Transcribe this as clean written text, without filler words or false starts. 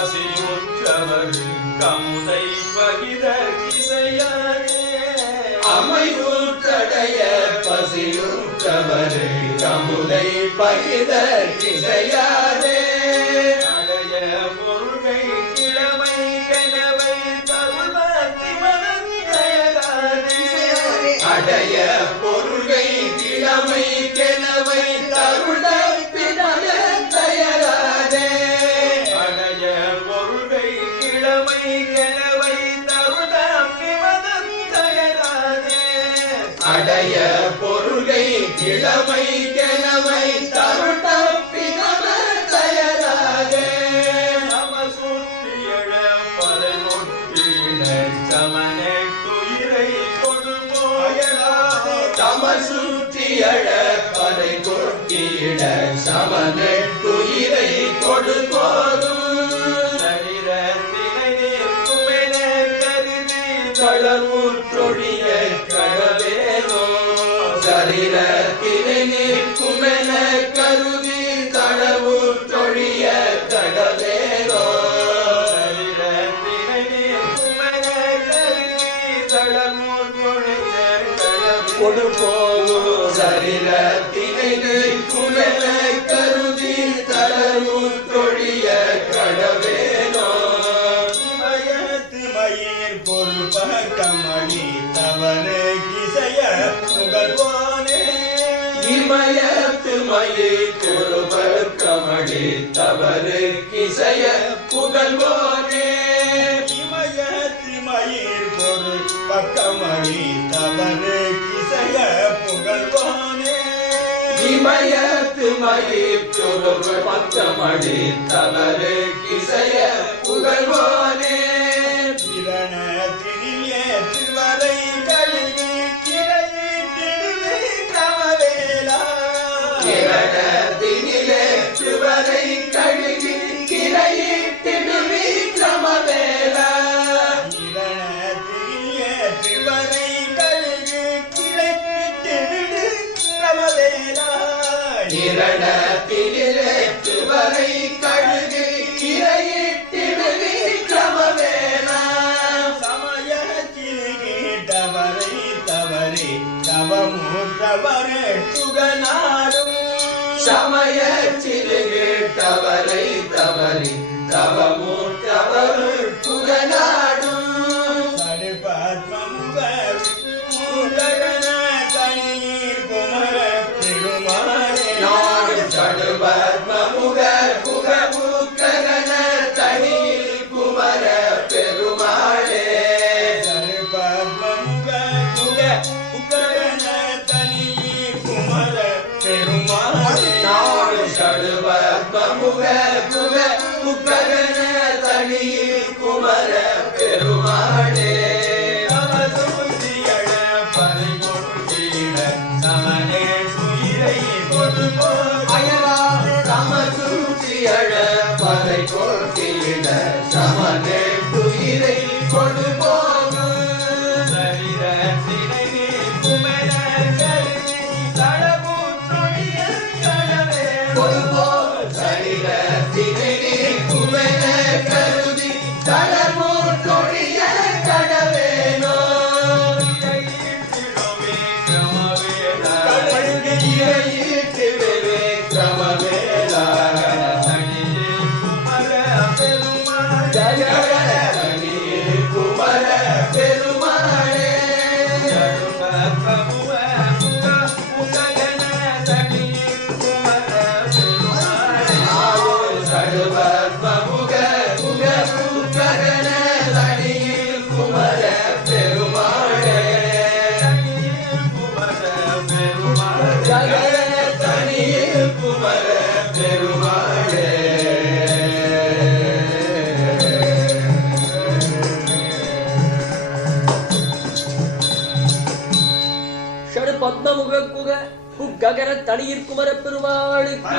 பசியுற்றவர் கமுதை பகிர இசையாரே அமைவுற்றடைய பசியுற்றவர் கமுதை பகிர இசையாரே அடைய பொருள்கை கிழமை கனவை தருணத்தி மனந்தயரானே அடைய பொருள்கை கிழமை கனவை தருணத்தி மனந்தயரானே அடைய பொருள்கை கிழமை கனவை தருணத்தி மனந்தயரானே அடைய பொருள்கை கிழமை கனவை தருணத்தி மனந்தயரானே நம சுற்றியழ பரமொற்றியிட சமனே துயிரை கொடுபோயலாதே தம சுற்றியழ பறை கொட்டியிட சமனே துயிரை கொடுபோதும் சரீரத்தினை நிற்குமென கருதி தளர்வுற்றொழிய கடவேனோ சரீரத்தினை நிற்குமென கருதி தளர்வுற்றொழிய கடவேனோ சரீரத்தினை நிற்குமென கருதி தளர்வுற்றொழிய கொடுப்போமோ சரீரத்தினை நிற்குமென கருதி தளர்வுற்றொழிய கடவேனோ இமயத்து மயிர் பொறுப்ப கமலி தவறு கிசைய புகழ்வானே இமயத்து மயிர் பொறுப்ப கமலி தவறு கிசைய புகழ்வானே இமயத்து மயிர் பொறுப்ப கமலி தவறு கிசைய புகழ்வானே இமயத்து மயிர் பொறுப்ப கமலி தவறு கிசைய புகழ்வானே கிரணத்தினில் ஏற்றுவரை கழுகி கிரையிட்டிடுவே கமவேலா கிரணத்தினில் ஏற்றுவரை கழுகி கிரையிட்டிடுவே கமவேலா கிரணத்தினில் ஏற்றுவரை கழுகி கிரையிட்டிடுவே கமவேலா கிரணத்தினில் ஏற்றுவரை கழுகி கிரையிட்டிடுவே கமவேலா தவமுற்றவரை துகநாடும் சமயச்சிறு கேட்டவரை தவறி தவமுற்றவரை துகநாடும் சடுபாத்மமுக மூடகன தனியில் குமர பெருமாளே நாடு சடுபாத்மமுக குகமுக்ககன தனியில் குமர பெருமாளே சடுபாத்மமுக குக உக்ககன தனியில் குமர பெருமாளே நாடு சடுபாத்மமுக குக உக்ககன தனியில் குமர பெருமாளே நம சுத்தியழ பறை கொட்டிட சமனே துயிரை கொடுபோ அயலா நம சுத்தியழ பறை கொட்டிட சமனே துயிரை கொடுபோகும் சரீரத்தினை நிற்குமென கருதி தளர்வுற்றொழிய கடவே கொடுபோ சரீரத்தினை நிற்குமென கருதி தளர்வுற்றொழிய கடவேனோ இறையிட்டிடுவே கிரமவேலா இறையிட்டிடுவே கிரமவேலா தனியில் குமர பெருமாள் தனியில் குமர பெருமாளே சடுபத்மமுக உககன தனியில் குமர பெருமாளே சடுபத்மமுக உககன தனியில் குமர பெருமாளே குமர பெருமாளே தனியில் குமர பெருமாளே ஷடு பத்மமுக குக குககன தனியிற் குமர பெருமாளுக்கு